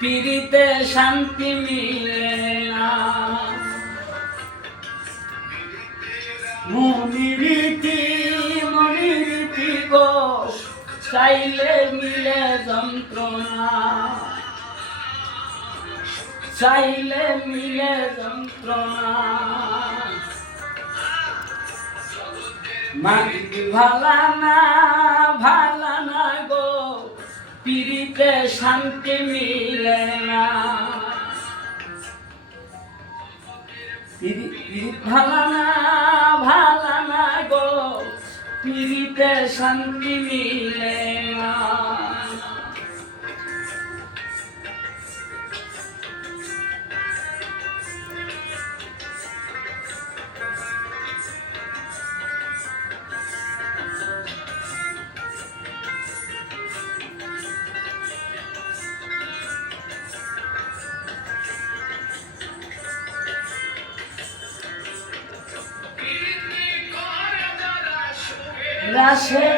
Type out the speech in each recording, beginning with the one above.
পিড়িতে শান্তি মিলে না। মনিরীতি মনিরীতি গো, চাইলে মিলে যন্ত্রণা। চাইলে মিলে যন্ত্রণা। ভালা না ভালা না গো পিড়িতে শান্তি মিলে না। পিড়ি- পিড়িত ভালা না ভালা না গো পিড়িতে শান্তি মিলে না। রাশে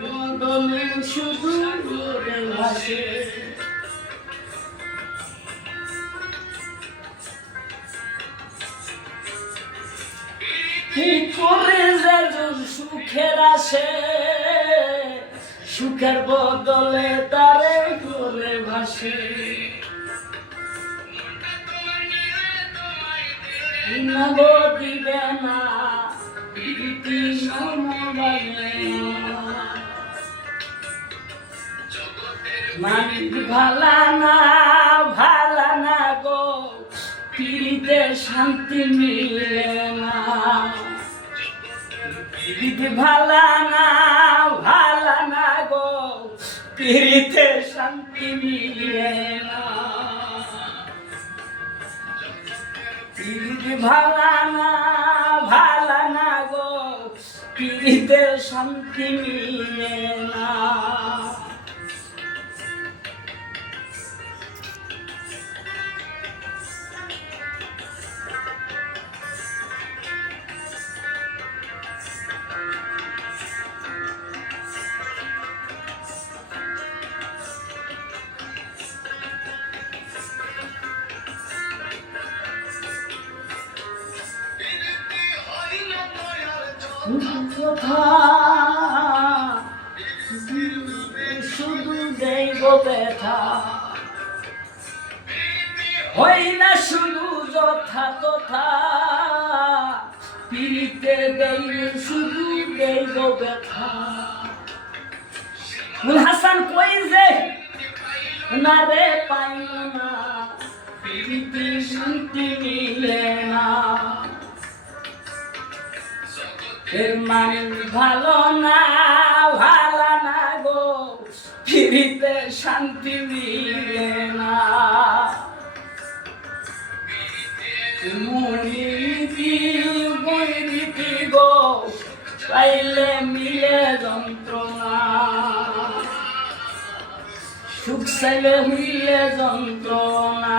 মদনে শুধু ভাসে। কি করে যে সুখের আসে। সুখের বদলে তারে করে ভাসে। নব দিবে না। মানিক ভালা না গো, পিড়িতে শান্তি মিলে না। ভালা না ভালা না গো, পিড়িতে শান্তি মিলে না। ভালা না, ভালা পিড়িতে শান্তি মিলে না। শুধু দেব ব্যথা হই না শুধু যথা তথা পিড়িতে দেই শুধু দেব ব্যথা হাসান কই যে? না রে পাইল না। পিড়িতে শান্তি এর মান ভালো না ভালো না গো। ফিরিতে শান্তি মিলে না। মুনিতি মুনিতি গো, পাইলে মিলে যন্ত্রণা। সুখ চাইলে হইলে যন্ত্রণা।